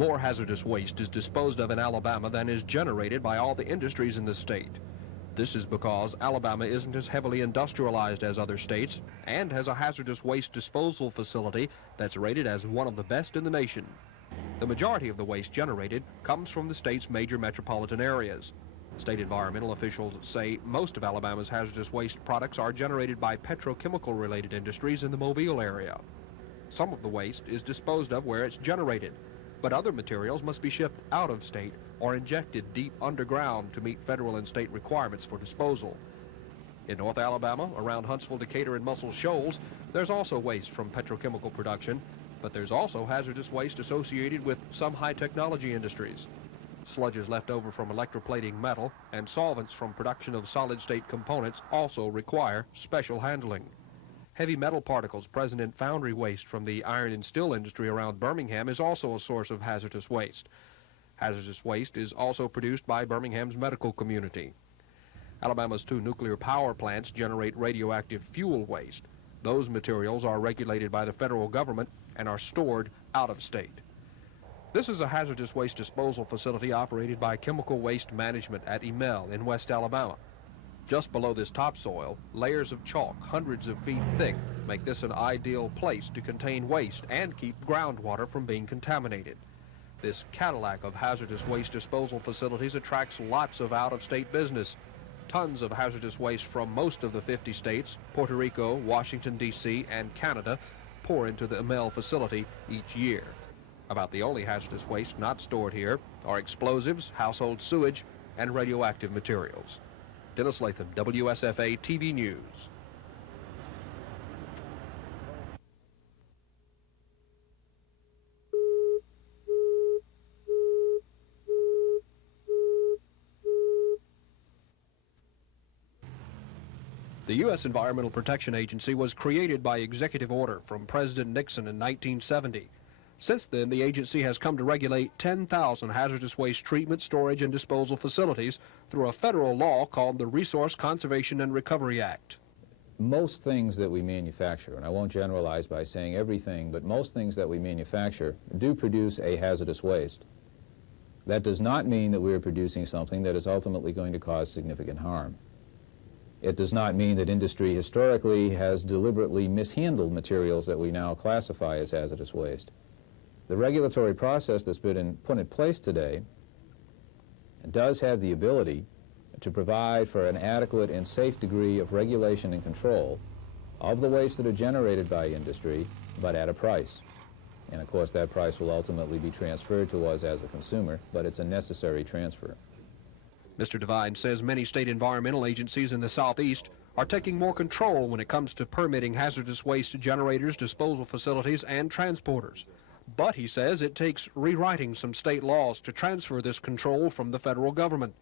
More hazardous waste is disposed of in Alabama than is generated by all the industries in the state. This is because Alabama isn't as heavily industrialized as other states and has a hazardous waste disposal facility that's rated as one of the best in the nation. The majority of the waste generated comes from the state's major metropolitan areas. State environmental officials say most of Alabama's hazardous waste products are generated by petrochemical-related industries in the Mobile area. Some of the waste is disposed of where it's generated, but other materials must be shipped out of state or injected deep underground to meet federal and state requirements for disposal. In North Alabama, around Huntsville, Decatur, and Muscle Shoals, there's also waste from petrochemical production, but there's also hazardous waste associated with some high-technology industries. Sludges left over from electroplating metal and solvents from production of solid-state components also require special handling. Heavy metal particles present in foundry waste from the iron and steel industry around Birmingham is also a source of hazardous waste. Hazardous waste is also produced by Birmingham's medical community. Alabama's 2 nuclear power plants generate radioactive fuel waste. Those materials are regulated by the federal government and are stored out of state. This is a hazardous waste disposal facility operated by Chemical Waste Management at Emel in West Alabama. Just below this topsoil, layers of chalk hundreds of feet thick make this an ideal place to contain waste and keep groundwater from being contaminated. This Cadillac of hazardous waste disposal facilities attracts lots of out-of-state business. Tons of hazardous waste from most of the 50 states, Puerto Rico, Washington, D.C., and Canada pour into the Emel facility each year. About the only hazardous waste not stored here are explosives, household sewage, and radioactive materials. Dennis Latham, WSFA TV News. The U.S. Environmental Protection Agency was created by executive order from President Nixon in 1970. Since then, the agency has come to regulate 10,000 hazardous waste treatment, storage, and disposal facilities through a federal law called the Resource Conservation and Recovery Act. Most things that we manufacture, and I won't generalize by saying everything, but most things that we manufacture do produce a hazardous waste. That does not mean that we are producing something that is ultimately going to cause significant harm. It does not mean that industry historically has deliberately mishandled materials that we now classify as hazardous waste. The regulatory process that's been put in place today does have the ability to provide for an adequate and safe degree of regulation and control of the waste that are generated by industry, but at a price. And of course that price will ultimately be transferred to us as a consumer, but it's a necessary transfer. Mr. Devine says many state environmental agencies in the Southeast are taking more control when it comes to permitting hazardous waste generators, disposal facilities, and transporters. But he says it takes rewriting some state laws to transfer this control from the federal government.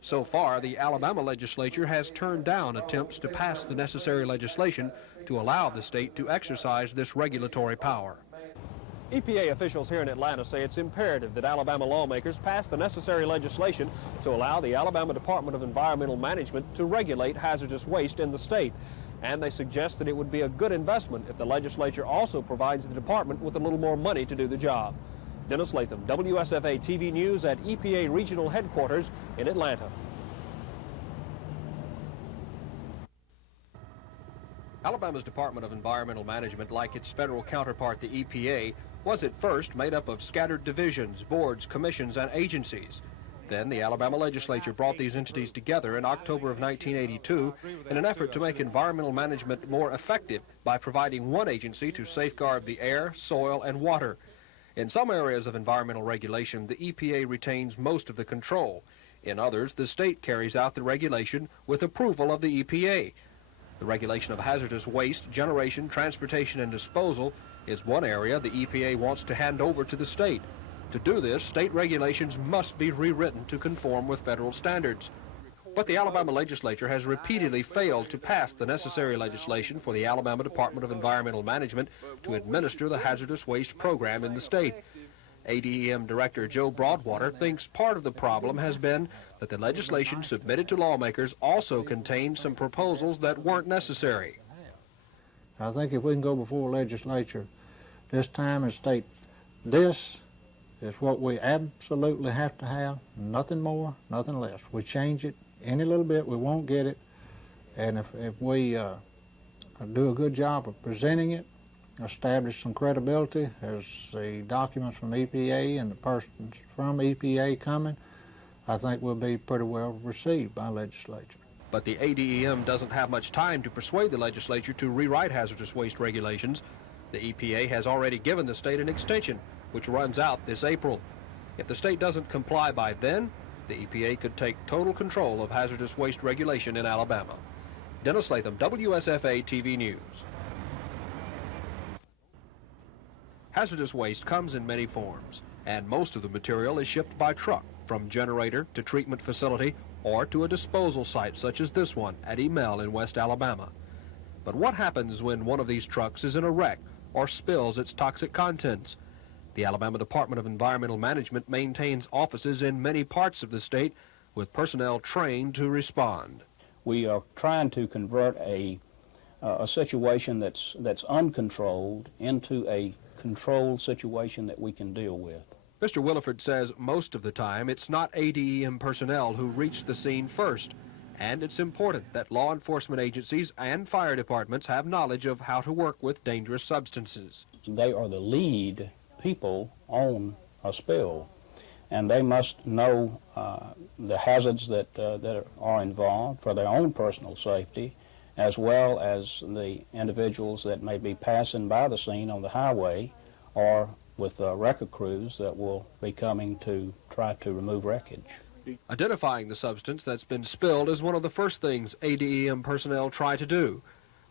So far, the Alabama legislature has turned down attempts to pass the necessary legislation to allow the state to exercise this regulatory power. EPA officials here in Atlanta say it's imperative that Alabama lawmakers pass the necessary legislation to allow the Alabama Department of Environmental Management to regulate hazardous waste in the state. And they suggest that it would be a good investment if the legislature also provides the department with a little more money to do the job. Dennis Latham, WSFA TV News at EPA Regional Headquarters in Atlanta. Alabama's Department of Environmental Management, like its federal counterpart, the EPA, was at first made up of scattered divisions, boards, commissions, and agencies. Then the Alabama legislature brought these entities together in October of 1982 in an effort to make environmental management more effective by providing one agency to safeguard the air, soil, and water. In some areas of environmental regulation, the EPA retains most of the control. In others, the state carries out the regulation with approval of the EPA. The regulation of hazardous waste, generation, transportation, and disposal is one area the EPA wants to hand over to the state. To do this, state regulations must be rewritten to conform with federal standards. But the Alabama legislature has repeatedly failed to pass the necessary legislation for the Alabama Department of Environmental Management to administer the hazardous waste program in the state. ADEM Director Joe Broadwater thinks part of the problem has been that the legislation submitted to lawmakers also contained some proposals that weren't necessary. I think if we can go before legislature this time and state this It's what we absolutely have to have, nothing more, nothing less. We change it any little bit, we won't get it. And if we do a good job of presenting it, establish some credibility as the documents from EPA and the persons from EPA coming, I think we'll be pretty well received by legislature. But the ADEM doesn't have much time to persuade the legislature to rewrite hazardous waste regulations. The EPA has already given the state an extension, which runs out this April. If the state doesn't comply by then, the EPA could take total control of hazardous waste regulation in Alabama. Dennis Latham, WSFA TV News. Hazardous waste comes in many forms, and most of the material is shipped by truck from generator to treatment facility or to a disposal site such as this one at Emell in West Alabama. But what happens when one of these trucks is in a wreck or spills its toxic contents? The Alabama Department of Environmental Management maintains offices in many parts of the state with personnel trained to respond. We are trying to convert a situation that's uncontrolled into a controlled situation that we can deal with. Mr. Williford says most of the time it's not ADEM personnel who reach the scene first, and it's important that law enforcement agencies and fire departments have knowledge of how to work with dangerous substances. They are the lead people on a spill, and they must know the hazards that are involved for their own personal safety, as well as the individuals that may be passing by the scene on the highway or with wrecker crews that will be coming to try to remove wreckage. Identifying the substance that's been spilled is one of the first things ADEM personnel try to do.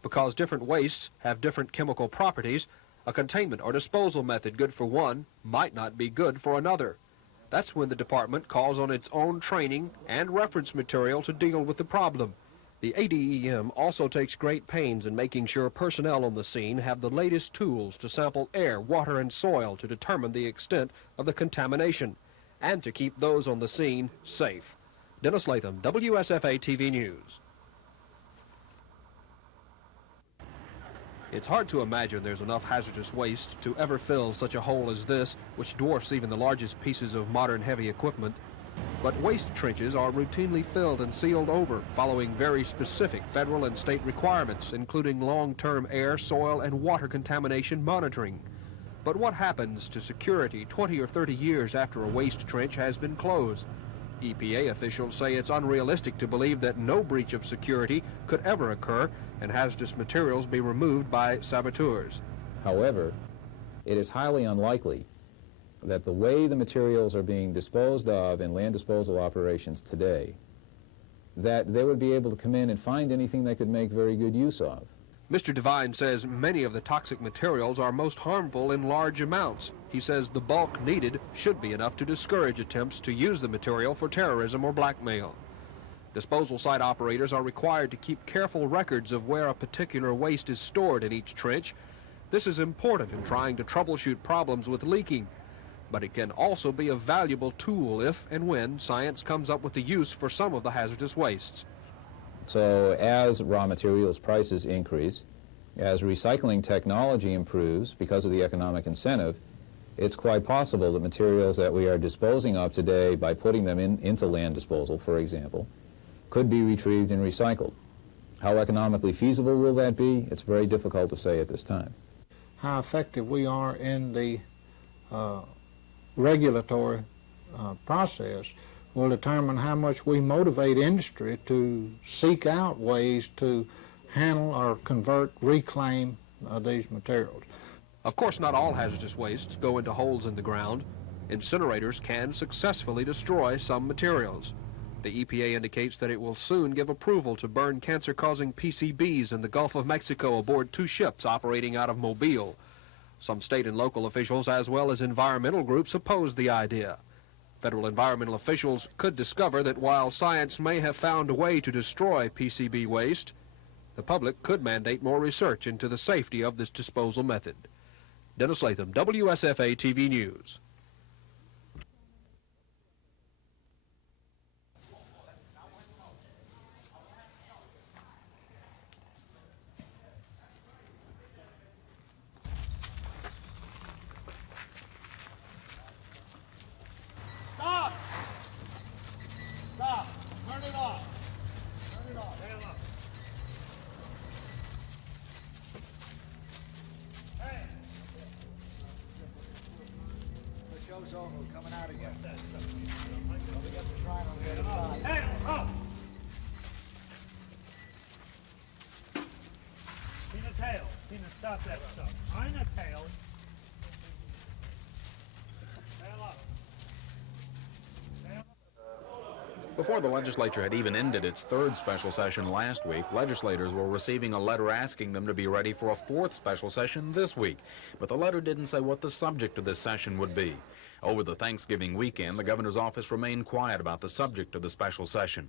Because different wastes have different chemical properties, a containment or disposal method good for one might not be good for another. That's when the department calls on its own training and reference material to deal with the problem. The ADEM also takes great pains in making sure personnel on the scene have the latest tools to sample air, water, and soil to determine the extent of the contamination and to keep those on the scene safe. Dennis Latham, WSFA TV News. It's hard to imagine there's enough hazardous waste to ever fill such a hole as this, which dwarfs even the largest pieces of modern heavy equipment. But waste trenches are routinely filled and sealed over, following very specific federal and state requirements, including long-term air, soil, and water contamination monitoring. But what happens to security 20 or 30 years after a waste trench has been closed? EPA officials say it's unrealistic to believe that no breach of security could ever occur and hazardous materials be removed by saboteurs. However, it is highly unlikely that the way the materials are being disposed of in land disposal operations today, that they would be able to come in and find anything they could make very good use of. Mr. Devine says many of the toxic materials are most harmful in large amounts. He says the bulk needed should be enough to discourage attempts to use the material for terrorism or blackmail. Disposal site operators are required to keep careful records of where a particular waste is stored in each trench. This is important in trying to troubleshoot problems with leaking, but it can also be a valuable tool if and when science comes up with the use for some of the hazardous wastes. So as raw materials prices increase, as recycling technology improves because of the economic incentive, it's quite possible that materials that we are disposing of today by putting them into land disposal, for example, could be retrieved and recycled. How economically feasible will that be? It's very difficult to say at this time. How effective we are in the regulatory process will determine how much we motivate industry to seek out ways to handle or convert, reclaim these materials. Of course, not all hazardous wastes go into holes in the ground. Incinerators can successfully destroy some materials. The EPA indicates that it will soon give approval to burn cancer-causing PCBs in the Gulf of Mexico aboard 2 ships operating out of Mobile. Some state and local officials, as well as environmental groups, oppose the idea. Federal environmental officials could discover that while science may have found a way to destroy PCB waste, the public could mandate more research into the safety of this disposal method. Dennis Latham, WSFA TV News. was on was coming out again. Well, we got the shrine on the other side. Hey, oh! Tina tail. Tina, stop that stuff. I'm a tail. Tail up. Before the legislature had even ended its third special session last week, legislators were receiving a letter asking them to be ready for a fourth special session this week. But the letter didn't say what the subject of this session would be. Over the Thanksgiving weekend, the governor's office remained quiet about the subject of the special session.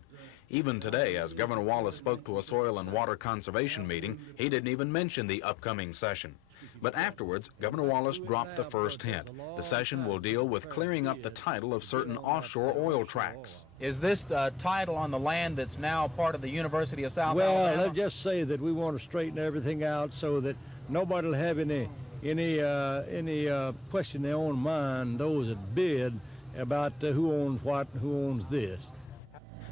Even today, as Governor Wallace spoke to a soil and water conservation meeting, he didn't even mention the upcoming session. But afterwards, Governor Wallace dropped the first hint. The session will deal with clearing up the title of certain offshore oil tracts. Is this title on the land that's now part of the University of South Alabama? Well, let's just say that we want to straighten everything out so that nobody will have any question in their own mind, those that bid, about who owns what and who owns this.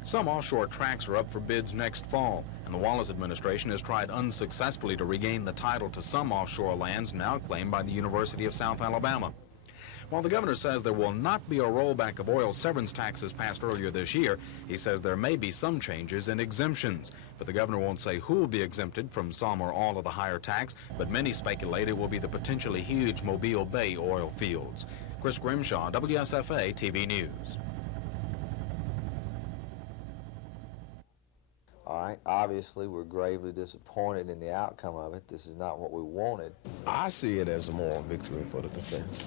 Some offshore tracts are up for bids next fall, and the Wallace administration has tried unsuccessfully to regain the title to some offshore lands now claimed by the University of South Alabama. While the governor says there will not be a rollback of oil severance taxes passed earlier this year, he says there may be some changes in exemptions. But the governor won't say who will be exempted from some or all of the higher tax, but many speculate it will be the potentially huge Mobile Bay oil fields. Chris Grimshaw, WSFA TV News. All right, obviously we're gravely disappointed in the outcome of it. This is not what we wanted. I see it as a moral victory for the defense.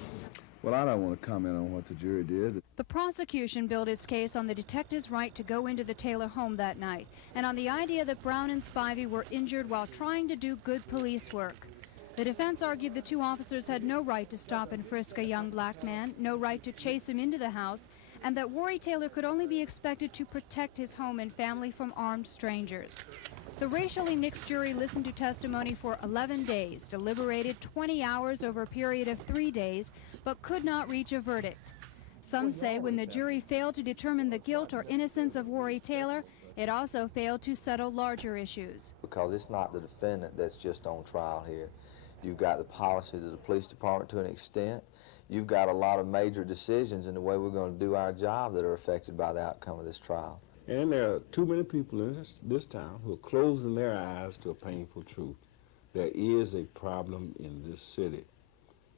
Well, I don't want to comment on what the jury did. The prosecution built its case on the detective's right to go into the Taylor home that night and on the idea that Brown and Spivey were injured while trying to do good police work. The defense argued the two officers had no right to stop and frisk a young black man, no right to chase him into the house, and that Worry Taylor could only be expected to protect his home and family from armed strangers. The racially mixed jury listened to testimony for 11 days, deliberated 20 hours over a period of 3 days, but could not reach a verdict. Some say when the jury failed to determine the guilt or innocence of Worry Taylor, it also failed to settle larger issues. Because it's not the defendant that's just on trial here. You've got the policies of the police department to an extent. You've got a lot of major decisions in the way we're going to do our job that are affected by the outcome of this trial. And there are too many people in this town who are closing their eyes to a painful truth. There is a problem in this city.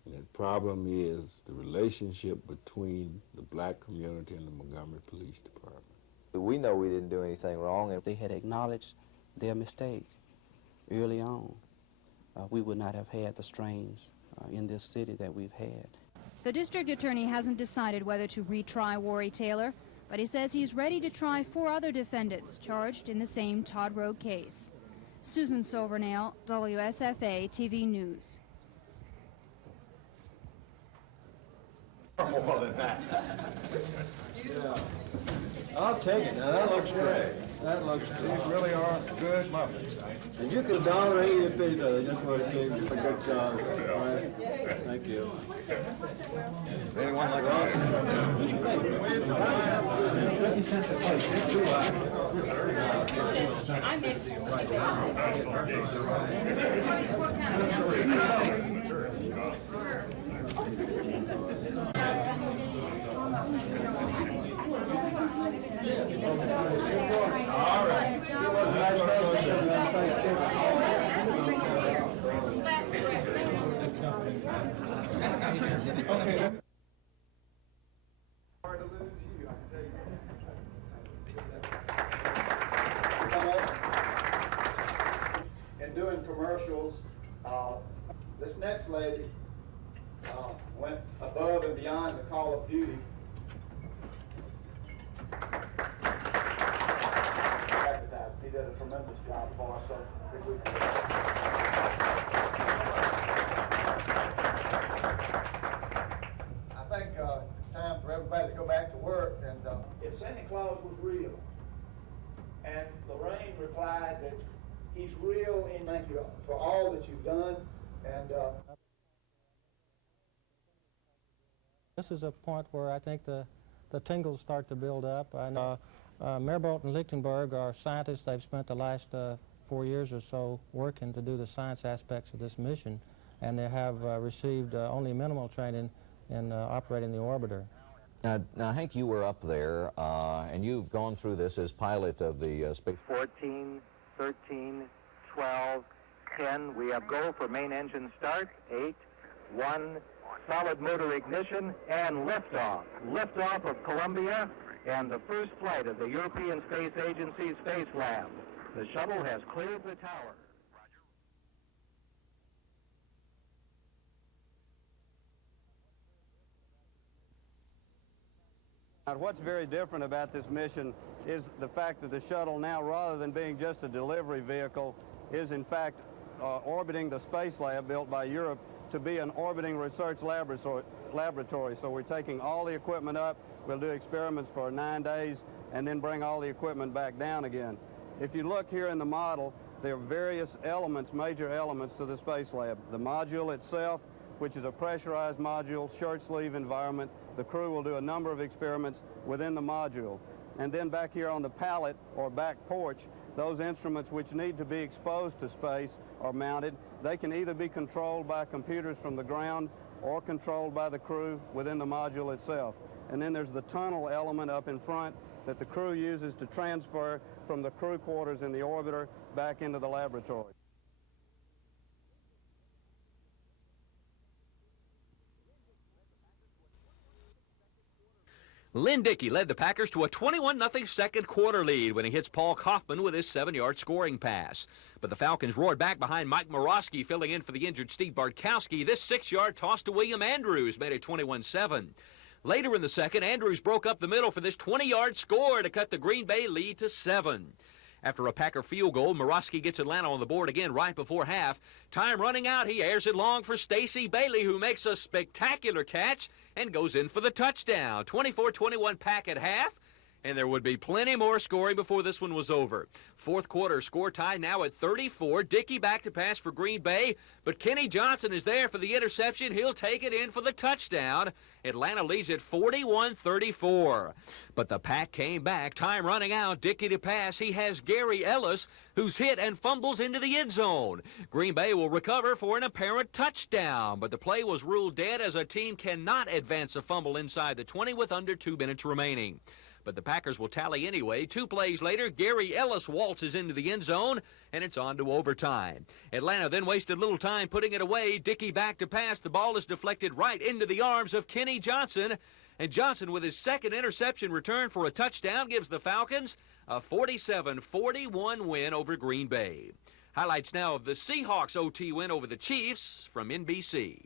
And the problem is the relationship between the black community and the Montgomery Police Department. We know we didn't do anything wrong. If they had acknowledged their mistake early on, we would not have had the strains in this city that we've had. The district attorney hasn't decided whether to retry Worry Taylor, but he says he's ready to try 4 other defendants charged in the same Todd Road case. Susan Silvernail, WSFA TV News. More than that. Yeah. I'll take it. Now, that looks great. That looks good. These really are good muffins. And you can $1.80 a piece. That's what it gave you. Good job. All right. Thank you. Anyone like us? 50 cents a piece. It's too high. I mixed All right. Okay. In doing commercials, this next lady went above and beyond the call of duty. He did a tremendous job for us, so if we can. I think it's time for everybody to go back to work, and if Santa Claus was real, and Lorraine replied that he's real, and thank you for all that you've done, and this is a point where I think the tingles start to build up. And Merbolt and Lichtenberg are scientists. They've spent the last 4 years or so working to do the science aspects of this mission, and they have received only minimal training in operating the orbiter. Now, Hank, you were up there, and you've gone through this as pilot of the space. 14, 13, 12, 10. We have go for main engine start. 8, 1, solid motor ignition, and liftoff. Liftoff of Columbia and the first flight of the European Space Agency Space Lab. The shuttle has cleared the tower. Now, what's very different about this mission is the fact that the shuttle now, rather than being just a delivery vehicle, is in fact orbiting the space lab built by Europe to be an orbiting research laboratory. So we're taking all the equipment up, we'll do experiments for 9 days, and then bring all the equipment back down again. If you look here in the model, there are various elements, major elements to the space lab. The module itself, which is a pressurized module, short sleeve environment. The crew will do a number of experiments within the module. And then back here on the pallet or back porch, those instruments which need to be exposed to space are mounted. They can either be controlled by computers from the ground or controlled by the crew within the module itself. And then there's the tunnel element up in front that the crew uses to transfer from the crew quarters in the orbiter back into the laboratory. Lynn Dickey led the Packers to a 21-0 second quarter lead when he hits Paul Kaufman with his 7-yard scoring pass. But the Falcons roared back behind Mike Morosky filling in for the injured Steve Bartkowski. This 6-yard toss to William Andrews made it 21-7. Later in the second, Andrews broke up the middle for this 20-yard score to cut the Green Bay lead to 7. After a Packer field goal, Morosky gets Atlanta on the board again right before half. Time running out, he airs it long for Stacey Bailey, who makes a spectacular catch and goes in for the touchdown. 24-21 Pack at half, and there would be plenty more scoring before this one was over. Fourth quarter score tie now at 34. Dickey back to pass for Green Bay, but Kenny Johnson is there for the interception. He'll take it in for the touchdown. Atlanta leads at 41-34. But the Pack came back. Time running out. Dickey to pass. He has Gary Ellis, who's hit and fumbles into the end zone. Green Bay will recover for an apparent touchdown, but the play was ruled dead as a team cannot advance a fumble inside the 20 with under 2 minutes remaining. But the Packers will tally anyway. 2 plays later, Gary Ellis waltzes into the end zone, and it's on to overtime. Atlanta then wasted little time putting it away. Dickey back to pass. The ball is deflected right into the arms of Kenny Johnson. And Johnson, with his second interception return for a touchdown, gives the Falcons a 47-41 win over Green Bay. Highlights now of the Seahawks OT win over the Chiefs from NBC.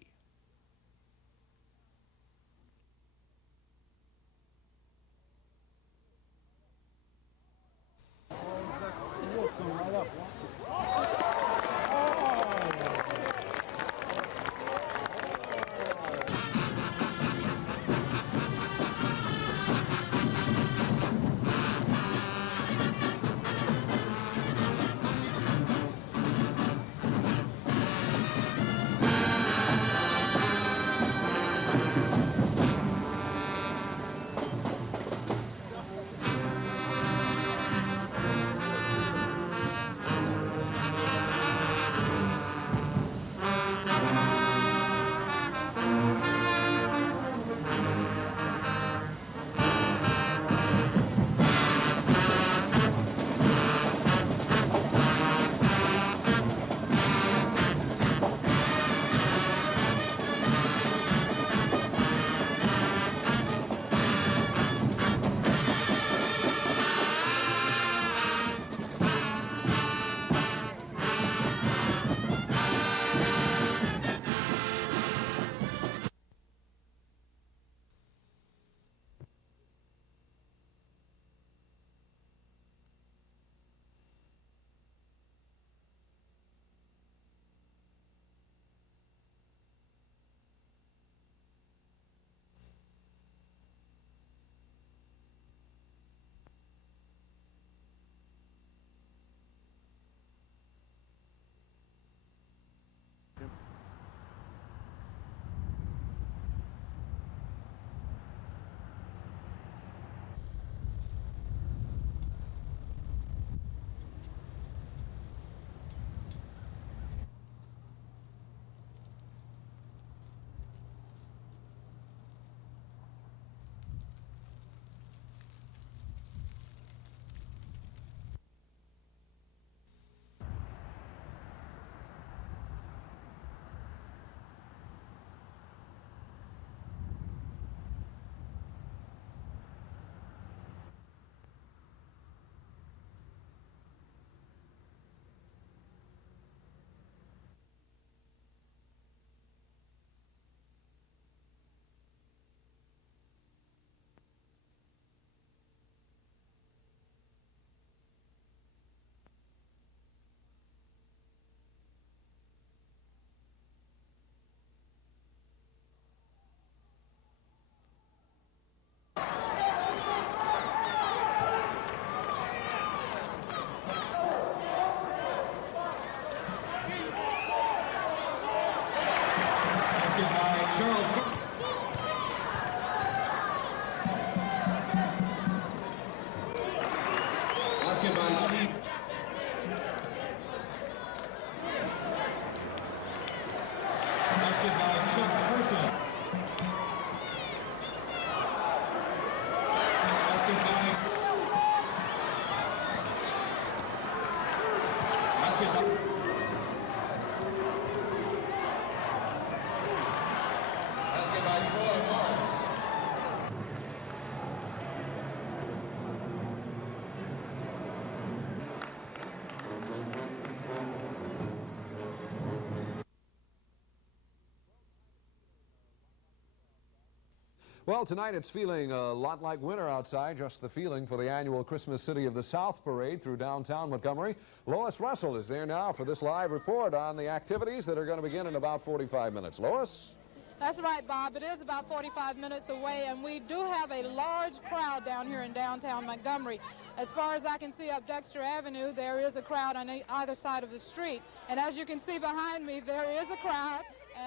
Well, tonight it's feeling a lot like winter outside, just the feeling for the annual Christmas City of the South parade through downtown Montgomery. Lois Russell is there now for this live report on the activities that are going to begin in about 45 minutes. Lois? That's right, Bob. It is about 45 minutes away, and we do have a large crowd down here in downtown Montgomery. As far as I can see up Dexter Avenue, there is a crowd on either side of the street. And as you can see behind me, there is a crowd,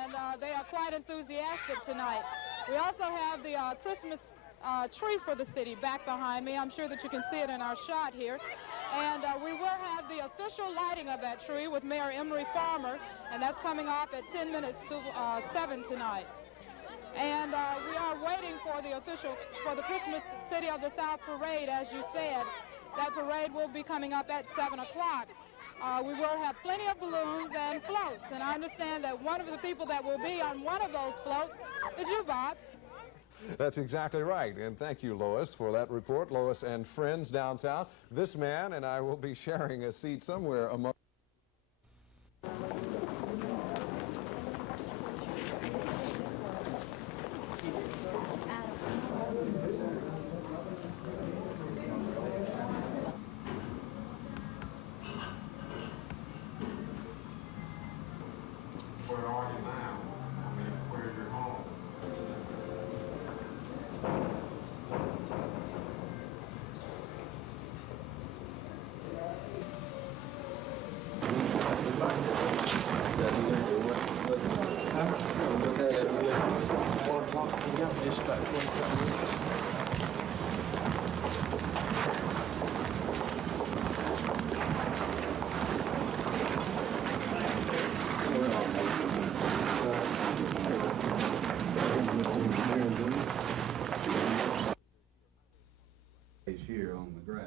and they are quite enthusiastic tonight. We also have the Christmas tree for the city back behind me. I'm sure that you can see it in our shot here. And we will have the official lighting of that tree with Mayor Emery Farmer, and that's coming off at 10 minutes to 7 tonight. And we are waiting for the Christmas City of the South parade, as you said. That parade will be coming up at 7 o'clock. We will have plenty of balloons and floats, and I understand that one of the people that will be on one of those floats is you, Bob. That's exactly right, and thank you, Lois, for that report. Lois and friends downtown. This man and I will be sharing a seat somewhere among...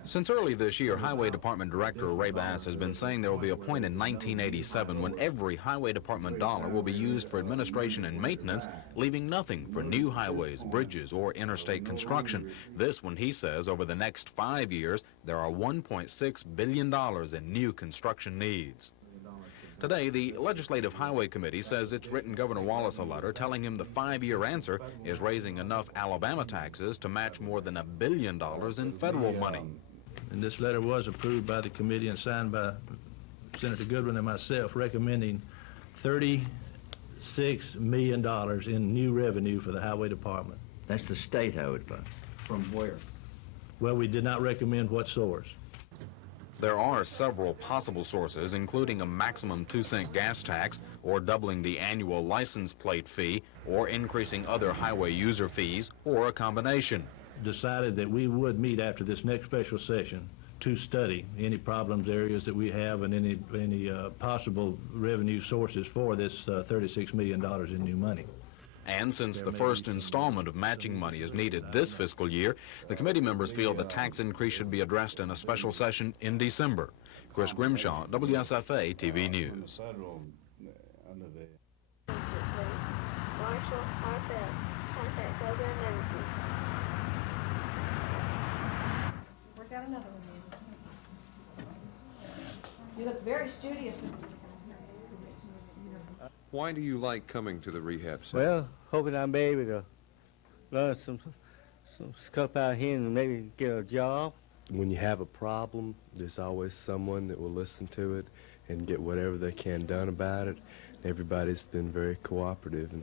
Since early this year, Highway Department Director Ray Bass has been saying there will be a point in 1987 when every Highway Department dollar will be used for administration and maintenance, leaving nothing for new highways, bridges, or interstate construction. This when he says over the next 5 years, there are $1.6 billion in new construction needs. Today, the Legislative Highway Committee says it's written Governor Wallace a letter telling him the 5-year answer is raising enough Alabama taxes to match more than $1 billion in federal money. And this letter was approved by the committee and signed by Senator Goodwin and myself, recommending $36 million in new revenue for the Highway Department. That's the state highway department. From where? Well, we did not recommend what source. There are several possible sources, including a maximum 2-cent gas tax, or doubling the annual license plate fee, or increasing other highway user fees, or a combination. Decided that we would meet after this next special session to study any problems areas that we have and any possible revenue sources for this $36 million in new money. And since the first installment of matching money is needed this fiscal year, the committee members feel the tax increase should be addressed in a special session in December. Chris Grimshaw, WSFA TV News. Work out another one. You look very studious. Why do you like coming to the rehab center? Well, hoping I'll be able to learn some stuff out here and maybe get a job. When you have a problem, there's always someone that will listen to it and get whatever they can done about it. Everybody's been very cooperative. This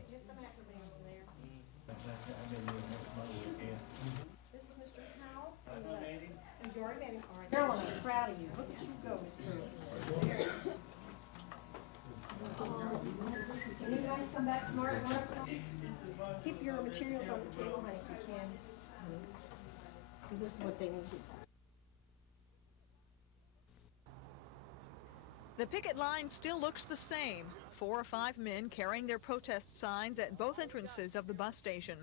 is Mr. Powell and Dory Manning. All right, Carolyn, I'm proud of you. Look at you go, Miss Curley. Can you guys come back tomorrow? Keep your materials on the table, honey, if you can. Because this is what they need. The picket line still looks the same. 4 or 5 men carrying their protest signs at both entrances of the bus station.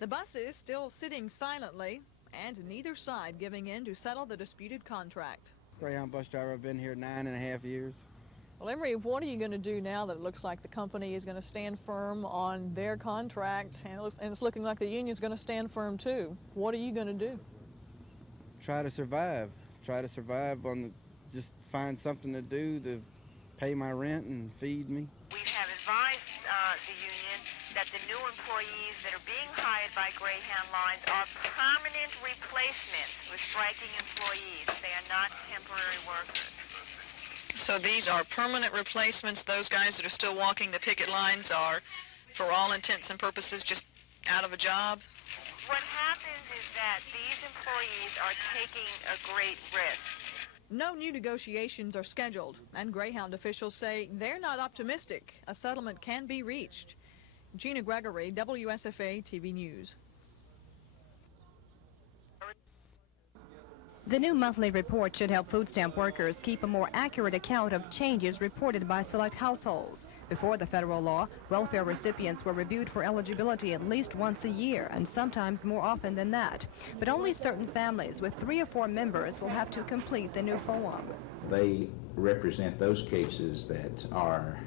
The buses still sitting silently, and neither side giving in to settle the disputed contract. Greyhound bus driver, I've been here 9.5 years. Well, Emery, what are you going to do now that it looks like the company is going to stand firm on their contract, and it's looking like the union's going to stand firm too? What are you going to do? Try to survive. Try to survive on just find something to do to pay my rent and feed me. We have advised the union that the new employees that are being hired by by Greyhound Lines are permanent replacements with striking employees. They are not temporary workers. So these are permanent replacements. Those guys that are still walking the picket lines are, for all intents and purposes, just out of a job? What happens is that these employees are taking a great risk. No new negotiations are scheduled, and Greyhound officials say they're not optimistic a settlement can be reached. Gina Gregory, WSFA TV News. The new monthly report should help food stamp workers keep a more accurate account of changes reported by select households. Before the federal law, welfare recipients were reviewed for eligibility at least once a year, and sometimes more often than that. But only certain families with 3 or 4 members will have to complete the new form. They represent those cases that are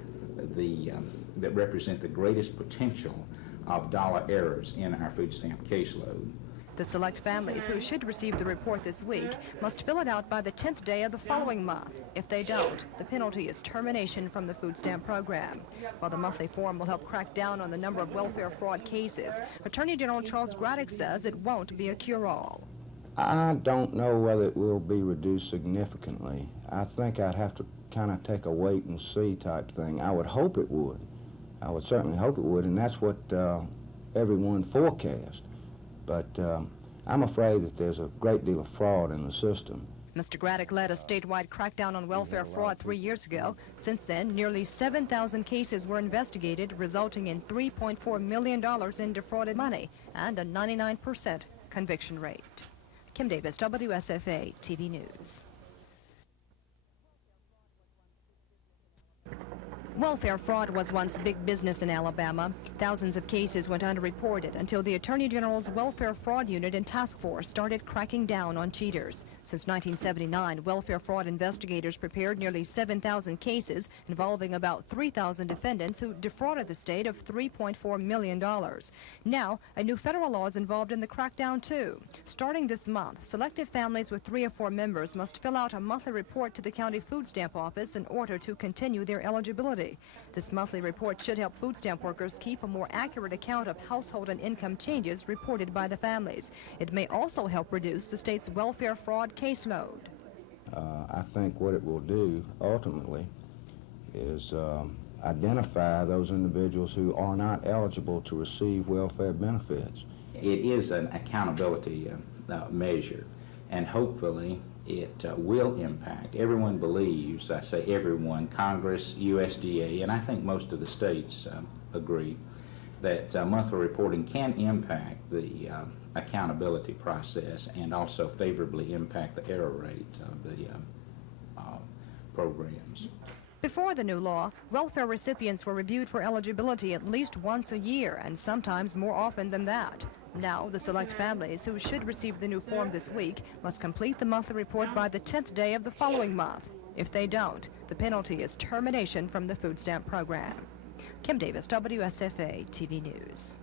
that represent the greatest potential of dollar errors in our food stamp caseload. The select families who should receive the report this week must fill it out by the 10th day of the following month. If they don't, the penalty is termination from the food stamp program. While the monthly form will help crack down on the number of welfare fraud cases, Attorney General Charles Graddick says it won't be a cure-all. I don't know whether it will be reduced significantly. I think I'd have to kind of take a wait and see type thing. I would hope it would. I would certainly hope it would, and that's what everyone forecast. But I'm afraid that there's a great deal of fraud in the system. Mr. Graddick led a statewide crackdown on welfare fraud 3 years ago. Since then, nearly 7,000 cases were investigated, resulting in $3.4 million in defrauded money and a 99% conviction rate. Kim Davis, WSFA TV News. Welfare fraud was once big business in Alabama. Thousands of cases went underreported until the Attorney General's Welfare Fraud Unit and Task Force started cracking down on cheaters. Since 1979, welfare fraud investigators prepared nearly 7,000 cases involving about 3,000 defendants who defrauded the state of $3.4 million. Now, a new federal law is involved in the crackdown, too. Starting this month, selective families with 3 or 4 members must fill out a monthly report to the county food stamp office in order to continue their eligibility. This monthly report should help food stamp workers keep a more accurate account of household and income changes reported by the families. It may also help reduce the state's welfare fraud caseload. I think what it will do ultimately is identify those individuals who are not eligible to receive welfare benefits. It is an accountability measure, and hopefully it will impact. Everyone believes, I say everyone, Congress, USDA, and I think most of the states agree, that monthly reporting can impact the accountability process and also favorably impact the error rate of the programs. Before the new law, welfare recipients were reviewed for eligibility at least once a year, and sometimes more often than that. Now, the select families who should receive the new form this week must complete the monthly report by the 10th day of the following month. If they don't, the penalty is termination from the food stamp program. Kim Davis, WSFA TV News.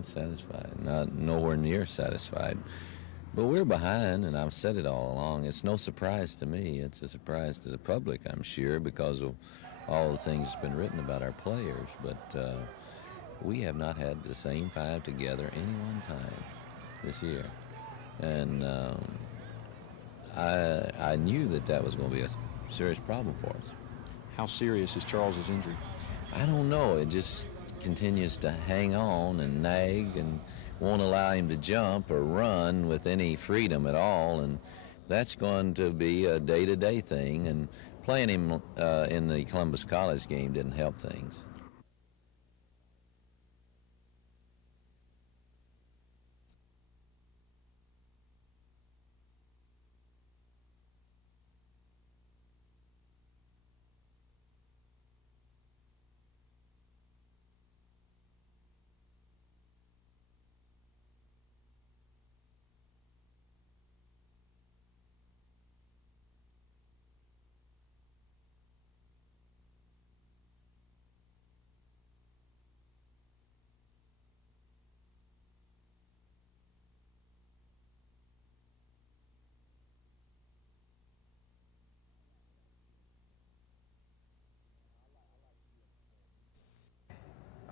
Satisfied, nowhere near satisfied. But we're behind, and I've said it all along. It's no surprise to me. It's a surprise to the public, I'm sure, because of all the things that's been written about our players. But we have not had the same 5 together any one time this year. And I knew that was going to be a serious problem for us. How serious is Charles's injury? I don't know. It just continues to hang on and nag and won't allow him to jump or run with any freedom at all, and that's going to be a day-to-day thing, and playing him in the Columbus College game didn't help things.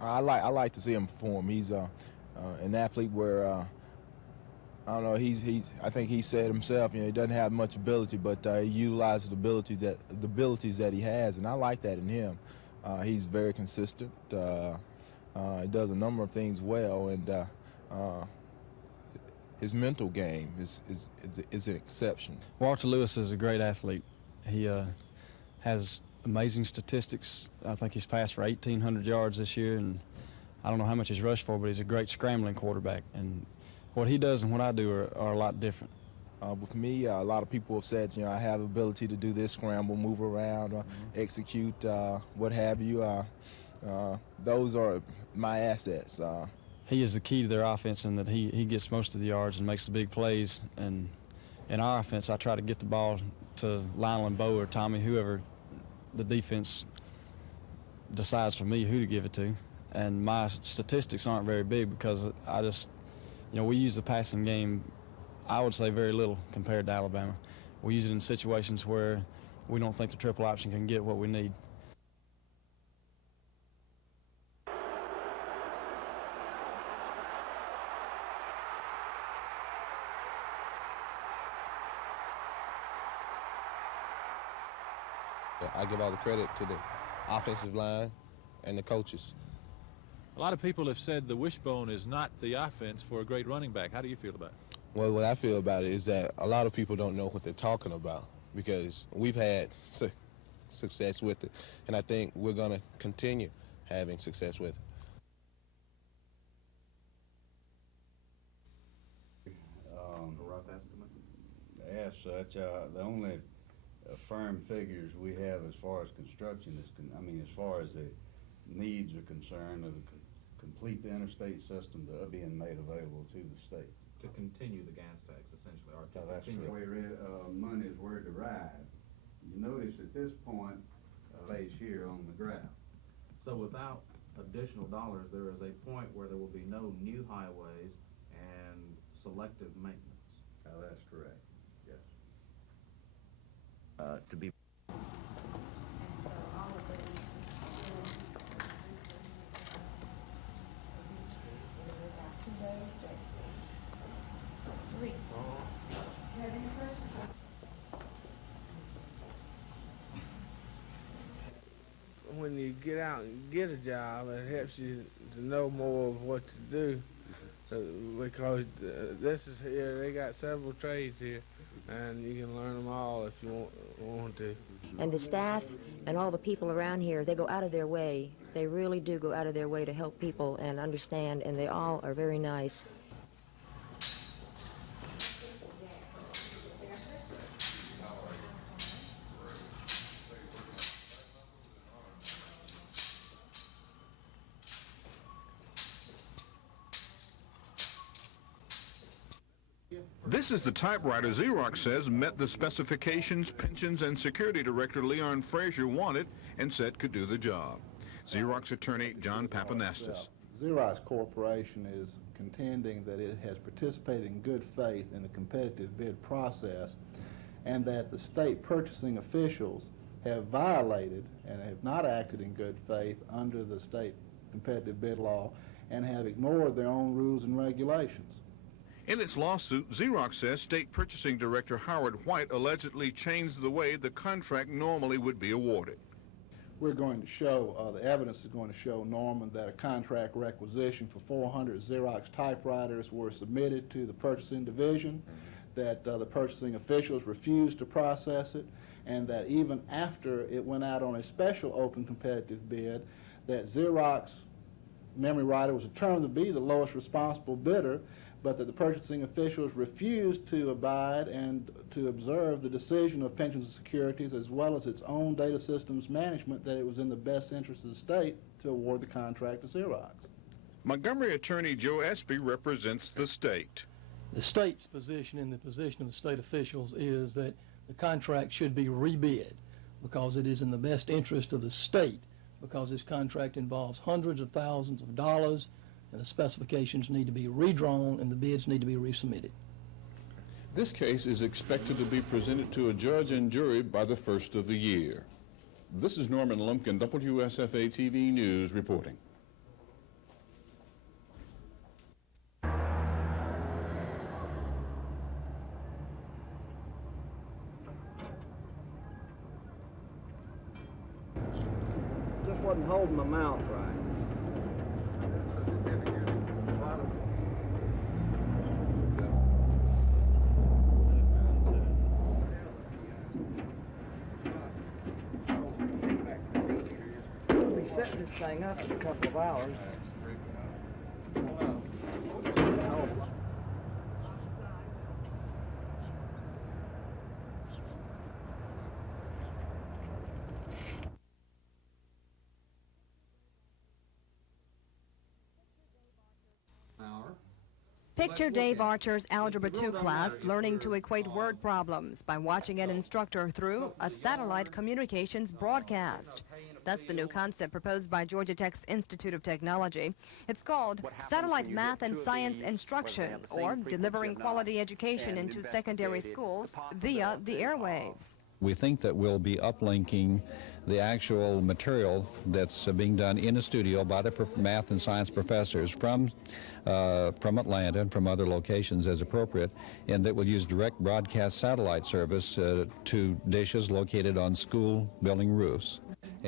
I like to see him perform. He's an athlete where I don't know. I think he said himself, he doesn't have much ability, but he utilizes the abilities that he has, and I like that in him. He's very consistent. He does a number of things well, and his mental game is an exception. Walter Lewis is a great athlete. He has amazing statistics. I think he's passed for 1,800 yards this year, and I don't know how much he's rushed for, but he's a great scrambling quarterback. And what he does and what I do are a lot different. With me, a lot of people have said, I have the ability to do this, scramble, move around, execute, what have you. Those are my assets. He is the key to their offense in that he gets most of the yards and makes the big plays. And in our offense, I try to get the ball to Lionel and Bo or Tommy, whoever the defense decides for me who to give it to. And my statistics aren't very big because I just, we use the passing game, I would say, very little compared to Alabama. We use it in situations where we don't think the triple option can get what we need. I give all the credit to the offensive line and the coaches. A lot of people have said the wishbone is not the offense for a great running back. How do you feel about it? Well, what I feel about it is that a lot of people don't know what they're talking about because we've had success with it, and I think we're going to continue having success with it. A rough estimate? As such, the only firm figures we have as far as construction is, as far as the needs are concerned, of complete the interstate system to being made available to the state. To continue the gas tax, essentially, or to That's continue. the way monies were derived. You notice at this point, base here on the graph. So without additional dollars, there is a point where there will be no new highways and selective maintenance. That's correct, yes. To be When you get out and get a job, it helps you to know more of what to do because this is here, they got several trades here, and you can learn them all if you want to. And the staff and all the people around here, they go out of their way. They really do go out of their way to help people and understand, and they all are very nice. This is the typewriter Xerox says met the specifications Pensions and Security Director Leon Frazier wanted and said could do the job. Xerox attorney John Papanastis. Xerox Corporation is contending that it has participated in good faith in the competitive bid process and that the state purchasing officials have violated and have not acted in good faith under the state competitive bid law and have ignored their own rules and regulations. In its lawsuit, Xerox says State Purchasing Director Howard White allegedly changed the way the contract normally would be awarded. We're going to show, the evidence is going to show, Norman, that a contract requisition for 400 Xerox typewriters were submitted to the purchasing division, that the purchasing officials refused to process it, and that even after it went out on a special open competitive bid, that Xerox Memory Writer was determined to be the lowest responsible bidder, but that the purchasing officials refused to abide and to observe the decision of Pensions and Securities as well as its own data systems management that it was in the best interest of the state to award the contract to Xerox. Montgomery attorney Joe Espy represents the state. The state's position and the position of the state officials is that the contract should be rebid because it is in the best interest of the state, because this contract involves hundreds of thousands of dollars, and the specifications need to be redrawn and the bids need to be resubmitted. This case is expected to be presented to a judge and jury by the first of the year. This is Norman Lumpkin, WSFA TV News reporting. wasn't holding my mouth right. We'll be setting this thing up in a couple of hours. Picture Dave Archer's Algebra 2 class learning to equate word problems by watching an instructor through a satellite communications broadcast. That's the new concept proposed by Georgia Tech's Institute of Technology. It's called Satellite Math and Science Instruction, or delivering quality education into secondary schools via the airwaves. We think that we'll be uplinking the actual material that's being done in the studio by the math and science professors from Atlanta and from other locations as appropriate, and that will use direct broadcast satellite service to dishes located on school building roofs.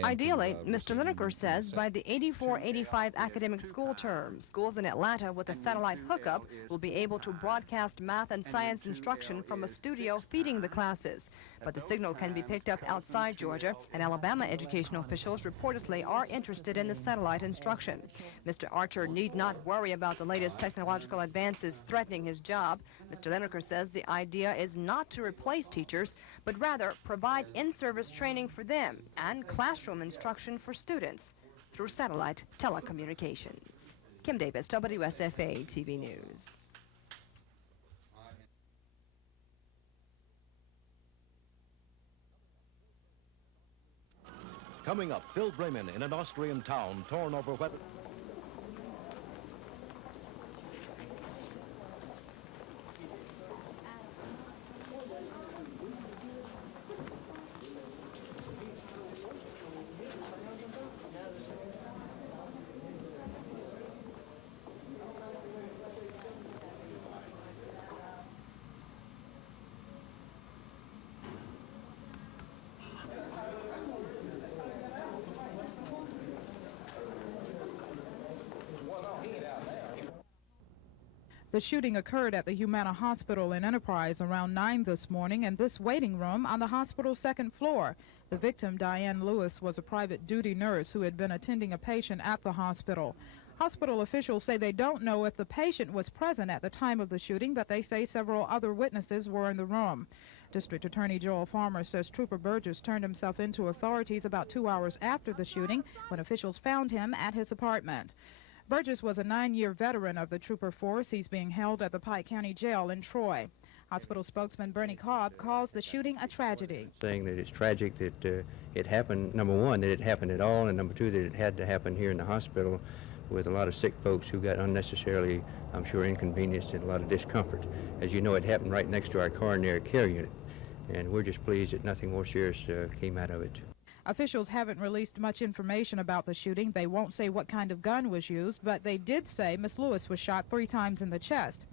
Ideally, Mr. Lineker says by the 84-85 academic school term, schools in Atlanta with a satellite hookup will be able to broadcast math and science instruction from a studio feeding the classes. But the signal can be picked up outside Georgia, and Alabama educational officials reportedly are interested in the satellite instruction. Mr. Archer need not worry about the latest technological advances threatening his job. Mr. Lineker says the idea is not to replace teachers, but rather provide in-service training for them and classroom instruction for students through satellite telecommunications. Kim Davis, WSFA TV News. Coming up, Phil Bremen in an Austrian town torn over whether... The shooting occurred at the Humana Hospital in Enterprise around 9 this morning in this waiting room on the hospital's second floor. The victim, Diane Lewis, was a private duty nurse who had been attending a patient at the hospital. Hospital officials say they don't know if the patient was present at the time of the shooting, but they say several other witnesses were in the room. District Attorney Joel Farmer says Trooper Burgess turned himself into authorities about 2 hours after the shooting when officials found him at his apartment. Burgess was a 9-year veteran of the trooper force. He's being held at the Pike County Jail in Troy. Hospital spokesman Bernie Cobb calls the shooting a tragedy. Saying that it's tragic that it happened, number one, that it happened at all, and number two, that it had to happen here in the hospital with a lot of sick folks who got unnecessarily, I'm sure, inconvenienced and a lot of discomfort. As you know, it happened right next to our coronary care unit, and we're just pleased that nothing more serious came out of it. Officials haven't released much information about the shooting. They won't say what kind of gun was used, but they did say Miss Lewis was shot 3 times in the chest.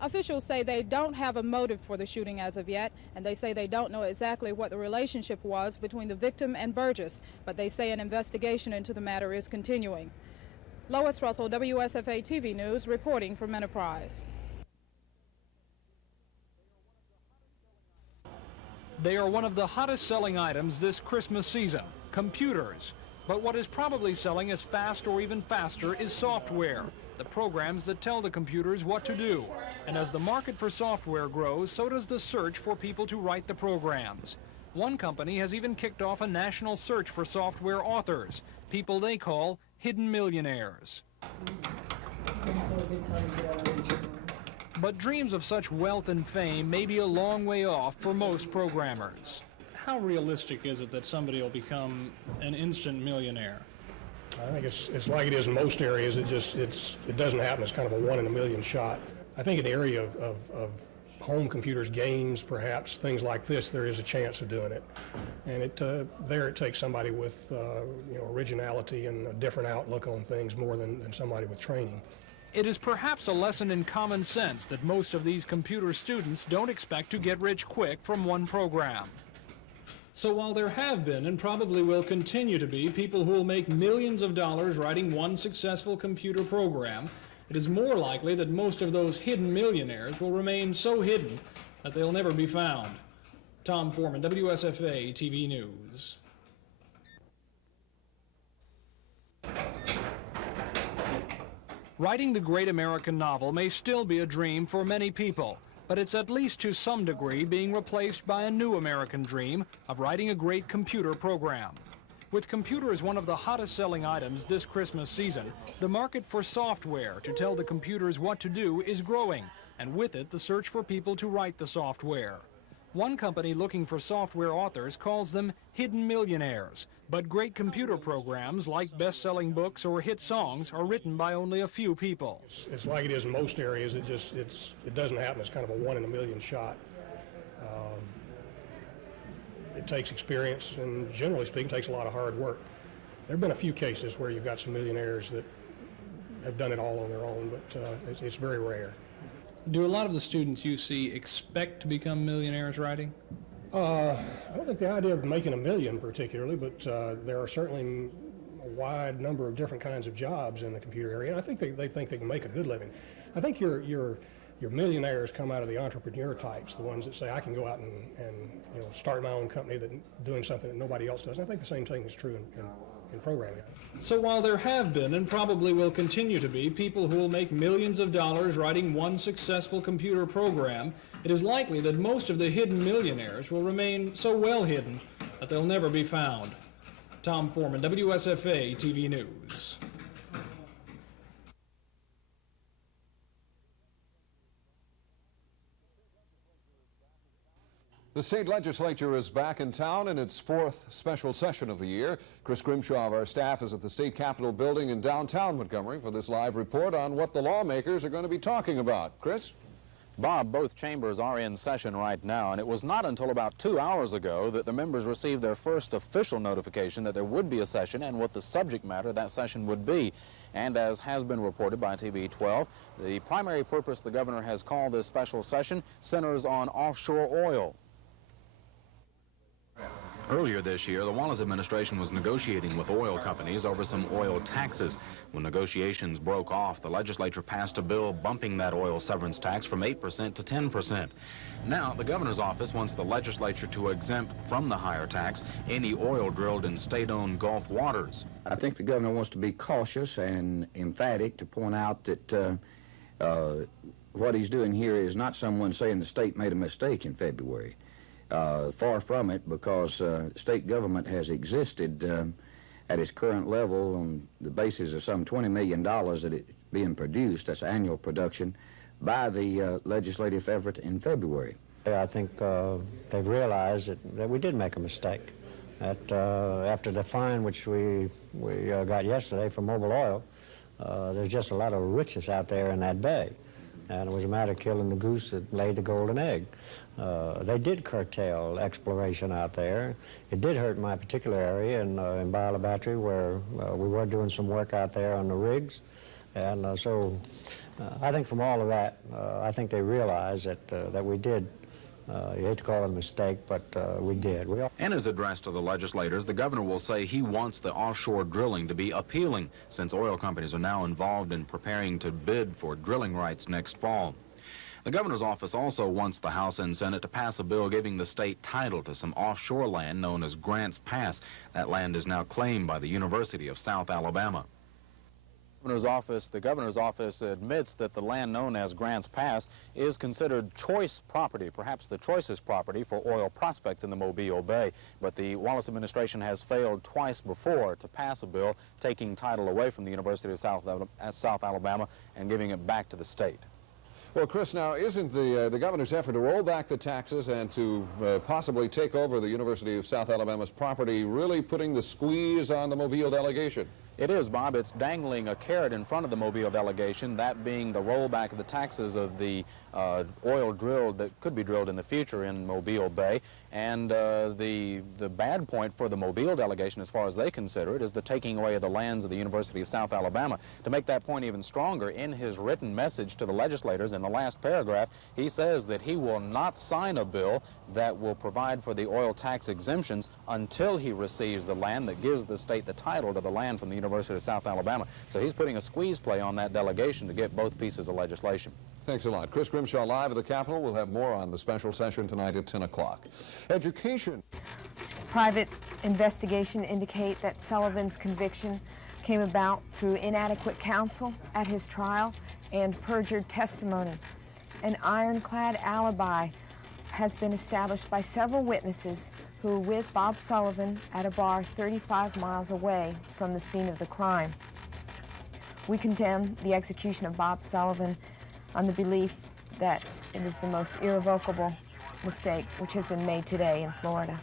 Officials say they don't have a motive for the shooting as of yet, and they say they don't know exactly what the relationship was between the victim and Burgess, but they say an investigation into the matter is continuing. Lois Russell, WSFA TV News, reporting from Enterprise. They are one of the hottest selling items this Christmas season, computers. But what is probably selling as fast or even faster is software, the programs that tell the computers what to do. And as the market for software grows, so does the search for people to write the programs. One company has even kicked off a national search for software authors, people they call hidden millionaires. But dreams of such wealth and fame may be a long way off for most programmers. How realistic is it that somebody will become an instant millionaire? I think it's like it is in most areas. It doesn't happen. It's kind of a 1 in a million shot. I think in the area of home computers, games, perhaps things like this, there is a chance of doing it. And it takes somebody with originality and a different outlook on things more than somebody with training. It is perhaps a lesson in common sense that most of these computer students don't expect to get rich quick from one program. So while there have been and probably will continue to be people who will make millions of dollars writing one successful computer program, it is more likely that most of those hidden millionaires will remain so hidden that they'll never be found. Tom Foreman, WSFA TV News. Writing the great American novel may still be a dream for many people, but it's at least to some degree being replaced by a new American dream of writing a great computer program. With computers one of the hottest selling items this Christmas season, the market for software to tell the computers what to do is growing, and with it the search for people to write the software. One company looking for software authors calls them hidden millionaires, but great computer programs like best-selling books or hit songs are written by only a few people. It's like it is in most areas. It doesn't happen. It's kind of a 1 in a million shot. It takes experience and, generally speaking, takes a lot of hard work. There have been a few cases where you've got some millionaires that have done it all on their own, but it's very rare. Do a lot of the students you see expect to become millionaires writing? I don't think the idea of making a million particularly, but there are certainly a wide number of different kinds of jobs in the computer area, and I think they think they can make a good living. I think your millionaires come out of the entrepreneur types, the ones that say, I can go out and start my own company doing something that nobody else does. And I think the same thing is true in programming. So while there have been and probably will continue to be people who will make millions of dollars writing one successful computer program, it is likely that most of the hidden millionaires will remain so well hidden that they'll never be found. Tom Foreman, WSFA TV News. The state legislature is back in town in its 4th special session of the year. Chris Grimshaw of our staff is at the State Capitol building in downtown Montgomery for this live report on what the lawmakers are going to be talking about. Chris? Bob, both chambers are in session right now, and it was not until about 2 hours ago that the members received their first official notification that there would be a session and what the subject matter of that session would be. And as has been reported by TV 12, the primary purpose the governor has called this special session centers on offshore oil. Earlier this year, the Wallace administration was negotiating with oil companies over some oil taxes. When negotiations broke off, the legislature passed a bill bumping that oil severance tax from 8% to 10%. Now, the governor's office wants the legislature to exempt from the higher tax any oil drilled in state-owned Gulf waters. I think the governor wants to be cautious and emphatic to point out that what he's doing here is not someone saying the state made a mistake in February. Far from it, because state government has existed at its current level on the basis of some $20 million that it's being produced, that's annual production, by the legislative effort in February. I think they've realized that we did make a mistake. That after the fine which we got yesterday for Mobil Oil, there's just a lot of riches out there in that bay. And it was a matter of killing the goose that laid the golden egg. They did curtail exploration out there. It did hurt my particular area in Biola Battery, where we were doing some work out there on the rigs. And so I think from all of that, I think they realized that we did, you hate to call it a mistake, but we did. In his address to the legislators, the governor will say he wants the offshore drilling to be appealing, since oil companies are now involved in preparing to bid for drilling rights next fall. The governor's office also wants the House and Senate to pass a bill giving the state title to some offshore land known as Grants Pass. That land is now claimed by the University of South Alabama. The governor's office admits that the land known as Grants Pass is considered choice property, perhaps the choicest property for oil prospects in the Mobile Bay. But the Wallace administration has failed twice before to pass a bill taking title away from the University of South Alabama and giving it back to the state. Well, Chris, now isn't the governor's effort to roll back the taxes and to possibly take over the University of South Alabama's property really putting the squeeze on the Mobile delegation? It is, Bob. It's dangling a carrot in front of the Mobile delegation, that being the rollback of the taxes of the oil drilled that could be drilled in the future in Mobile Bay. And the bad point for the Mobile delegation, as far as they consider it, is the taking away of the lands of the University of South Alabama. To make that point even stronger, in his written message to the legislators in the last paragraph, he says that he will not sign a bill that will provide for the oil tax exemptions until he receives the land that gives the state the title to the land from the University of South Alabama. So he's putting a squeeze play on that delegation to get both pieces of legislation. Thanks a lot. Chris Grimshaw live at the Capitol. We'll have more on the special session tonight at 10 o'clock. Education. Private investigation indicate that Sullivan's conviction came about through inadequate counsel at his trial and perjured testimony. An ironclad alibi has been established by several witnesses who were with Bob Sullivan at a bar 35 miles away from the scene of the crime. We condemn the execution of Bob Sullivan on the belief that it is the most irrevocable mistake which has been made today in Florida.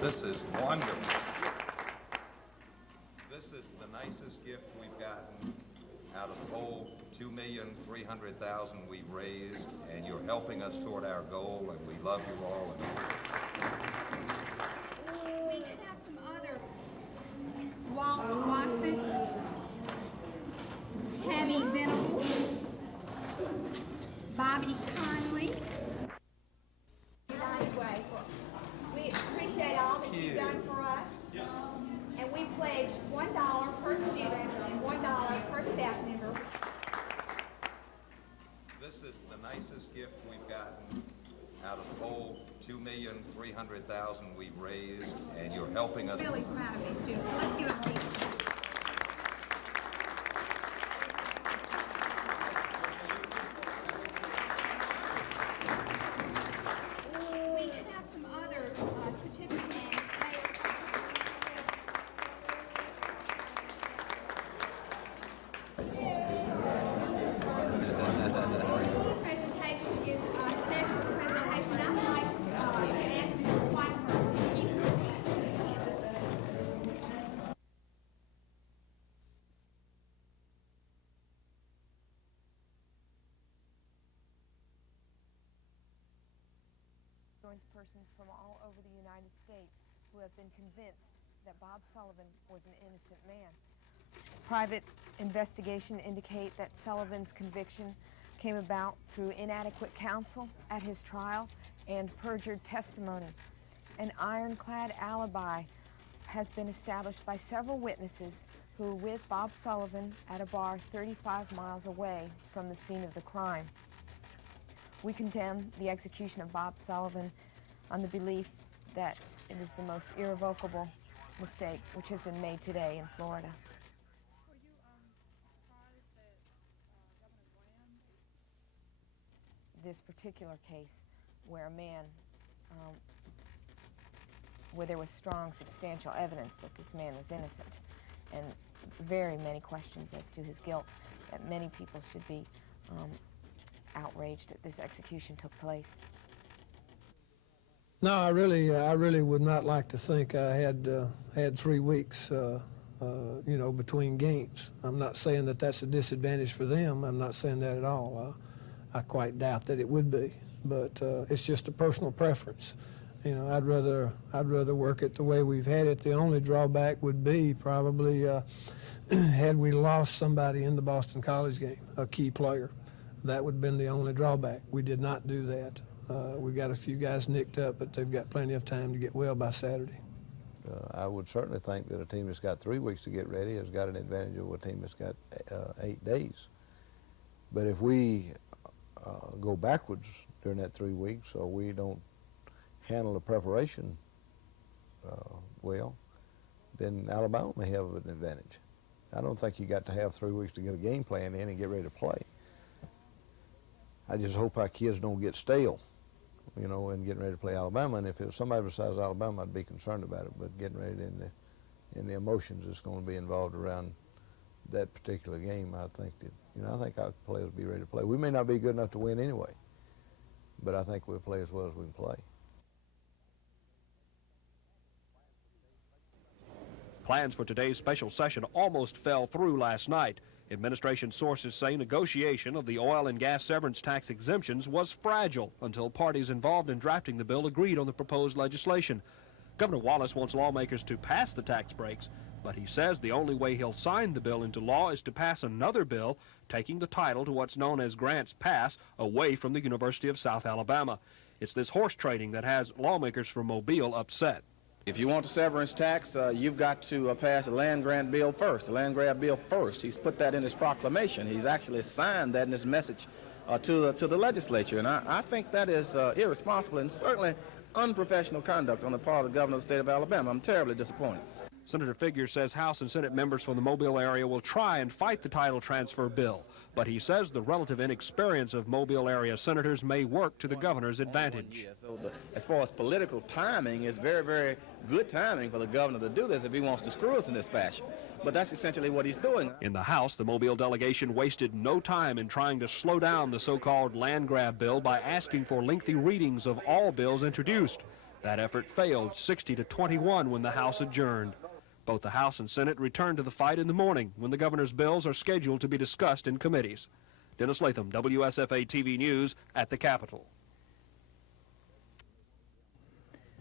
This is wonderful. This is the nicest gift we've gotten out of the whole $2,300,000 we've raised, and you're helping us toward our goal, and we love you all. We have some other. Walt Watson, Tammy Venables, Bobby Conley. We appreciate all that you've done for us, and we pledge $1 per student and $1 per staff member. This is the nicest gift we've gotten out of the whole $2,300,000 we've raised, and you're helping us. Really proud of these students. So let's give them a hand. Persons from all over the United States who have been convinced that Bob Sullivan was an innocent man. Private investigation indicate that Sullivan's conviction came about through inadequate counsel at his trial and perjured testimony. An ironclad alibi has been established by several witnesses who were with Bob Sullivan at a bar 35 miles away from the scene of the crime. We condemn the execution of Bob Sullivan on the belief that it is the most irrevocable mistake which has been made today in Florida. Were you surprised that Governor Graham? This particular case where a man, where there was strong, substantial evidence that this man was innocent, and very many questions as to his guilt, that many people should be outraged that this execution took place. No, I really would not like to think I had 3 weeks, you know, between games. I'm not saying that that's a disadvantage for them. I'm not saying that at all. I quite doubt that it would be, but it's just a personal preference. You know, I'd rather work it the way we've had it. The only drawback would be probably had we lost somebody in the Boston College game, a key player. That would have been the only drawback. We did not do that. We got a few guys nicked up, but they've got plenty of time to get well by Saturday. I would certainly think that a team that's got 3 weeks to get ready has got an advantage over a team that's got 8 days. But if we go backwards during that 3 weeks, or we don't handle the preparation well, then Alabama may have an advantage. I don't think you got to have 3 weeks to get a game plan in and get ready to play. I just hope our kids don't get stale, you know, in getting ready to play Alabama. And if it was somebody besides Alabama, I'd be concerned about it. But getting ready in the emotions that's going to be involved around that particular game, I think that, you know, I think our players will be ready to play. We may not be good enough to win anyway, but I think we'll play as well as we can play. Plans for today's special session almost fell through last night. Administration sources say negotiation of the oil and gas severance tax exemptions was fragile until parties involved in drafting the bill agreed on the proposed legislation. Governor Wallace wants lawmakers to pass the tax breaks, but he says the only way he'll sign the bill into law is to pass another bill taking the title to what's known as Grants Pass away from the University of South Alabama. It's this horse trading that has lawmakers from Mobile upset. If you want the severance tax, you've got to pass a land grant bill first, the land grab bill first. He's put that in his proclamation. He's actually signed that in his message to the legislature. And I think that is irresponsible and certainly unprofessional conduct on the part of the governor of the state of Alabama. I'm terribly disappointed. Senator Figures says House and Senate members from the Mobile area will try and fight the title transfer bill, but he says the relative inexperience of Mobile area senators may work to the governor's advantage. So as far as political timing, it's very, very good timing for the governor to do this if he wants to screw us in this fashion. But that's essentially what he's doing. In the House, the Mobile delegation wasted no time in trying to slow down the so-called land grab bill by asking for lengthy readings of all bills introduced. That effort failed 60-21 when the House adjourned. Both the House and Senate return to the fight in the morning when the governor's bills are scheduled to be discussed in committees. Dennis Latham, WSFA TV News at the Capitol.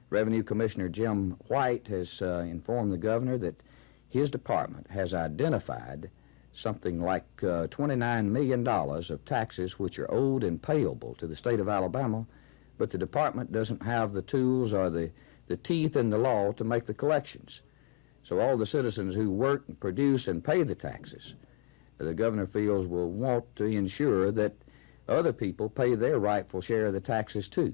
Revenue Commissioner Jim White has informed the governor that his department has identified something like $29 million of taxes which are owed and payable to the state of Alabama, but the department doesn't have the tools or the teeth in the law to make the collections. So all the citizens who work and produce and pay the taxes, the governor feels will want to ensure that other people pay their rightful share of the taxes too.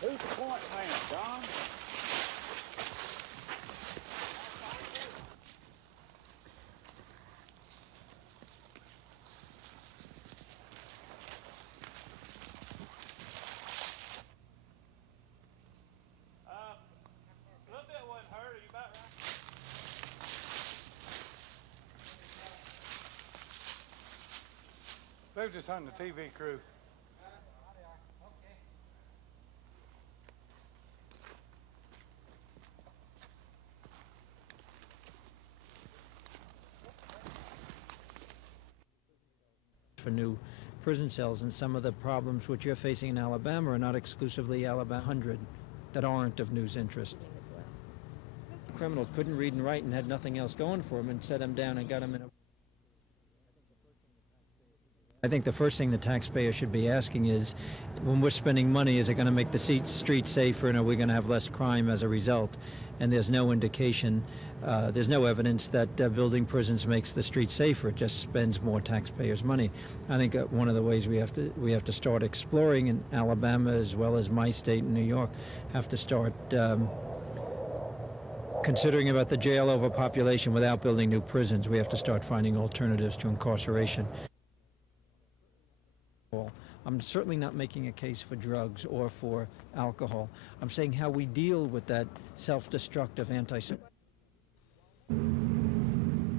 Who's the point man, John? They're just on the TV crew. For new prison cells, and some of the problems which you're facing in Alabama are not exclusively Alabama 100 that aren't of news interest. The criminal couldn't read and write and had nothing else going for him and set him down and got him in a... I think the first thing the taxpayer should be asking is, when we're spending money, is it going to make the streets safer and are we going to have less crime as a result? And there's no indication, there's no evidence that building prisons makes the streets safer. It just spends more taxpayers' money. I think one of the ways we have to start exploring in Alabama, as well as my state and New York, have to start considering about the jail overpopulation without building new prisons. We have to start finding alternatives to incarceration. I'm certainly not making a case for drugs or for alcohol. I'm saying how we deal with that self-destructive anti-Semitism.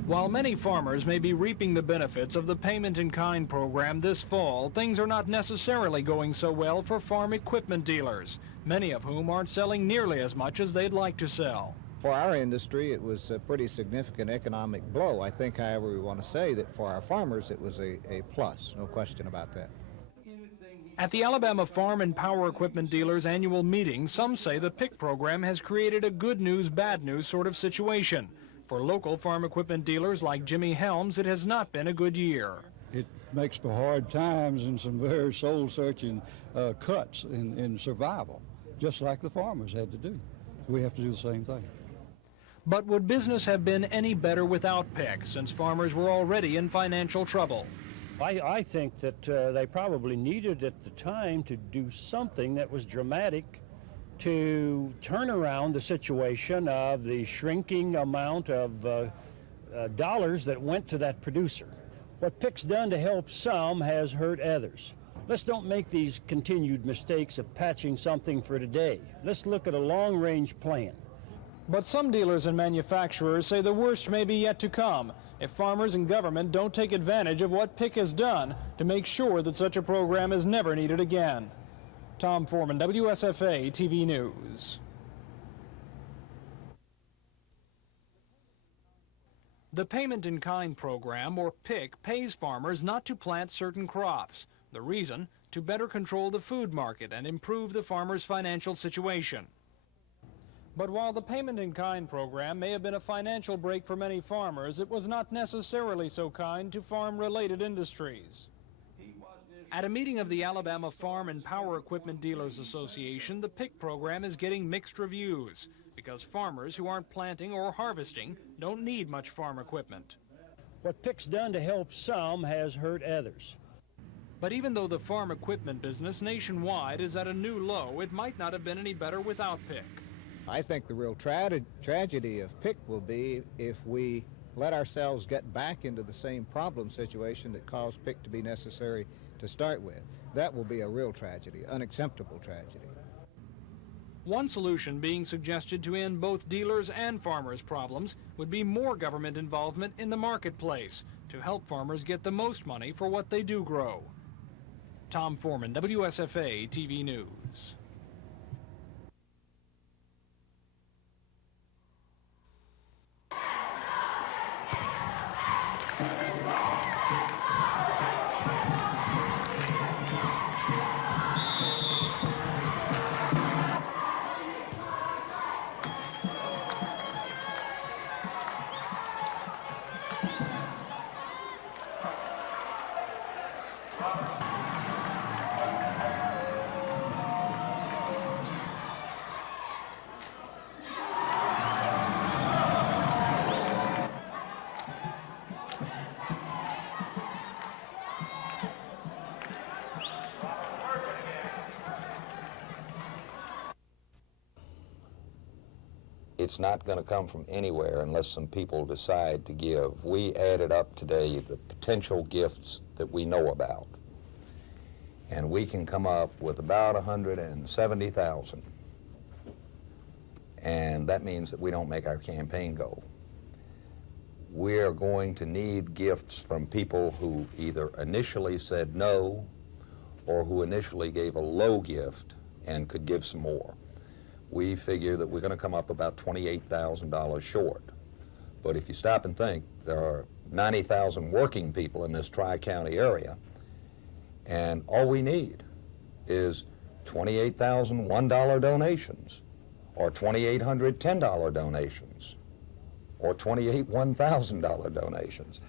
While many farmers may be reaping the benefits of the payment-in-kind program this fall, things are not necessarily going so well for farm equipment dealers, many of whom aren't selling nearly as much as they'd like to sell. For our industry, it was a pretty significant economic blow. I think, however, we want to say that for our farmers, it was a plus, no question about that. At the Alabama Farm and Power Equipment Dealers annual meeting, some say the PIC program has created a good news, bad news sort of situation. For local farm equipment dealers like Jimmy Helms, it has not been a good year. It makes for hard times and some very soul-searching cuts in survival, just like the farmers had to do. We have to do the same thing. But would business have been any better without PIC, since farmers were already in financial trouble? I think that they probably needed at the time to do something that was dramatic to turn around the situation of the shrinking amount of dollars that went to that producer. What PIC's done to help some has hurt others. Let's don't make these continued mistakes of patching something for today. Let's look at a long-range plan. But some dealers and manufacturers say the worst may be yet to come if farmers and government don't take advantage of what PIC has done to make sure that such a program is never needed again. Tom Foreman, WSFA TV News. The Payment in Kind program, or PIC, pays farmers not to plant certain crops. The reason? To better control the food market and improve the farmer's financial situation. But while the Payment in Kind program may have been a financial break for many farmers, it was not necessarily so kind to farm-related industries. At a meeting of the Alabama Farm and Power Equipment Dealers Association, the PIC program is getting mixed reviews because farmers who aren't planting or harvesting don't need much farm equipment. What PIC's done to help some has hurt others. But even though the farm equipment business nationwide is at a new low, it might not have been any better without PIC. I think the real tragedy of PIC will be if we let ourselves get back into the same problem situation that caused PIC to be necessary to start with. That will be a real tragedy, unacceptable tragedy. One solution being suggested to end both dealers' and farmers' problems would be more government involvement in the marketplace to help farmers get the most money for what they do grow. Tom Foreman, WSFA TV News. It's not going to come from anywhere unless some people decide to give. We added up today the potential gifts that we know about, and we can come up with about 170,000. And that means that we don't make our campaign go. We are going to need gifts from people who either initially said no or who initially gave a low gift and could give some more. We figure that we're going to come up about $28,000 short. But if you stop and think, there are 90,000 working people in this Tri-County area, and all we need is 28,000 $1 donations, or 2,800 $10 donations, or 28 $1,000 donations.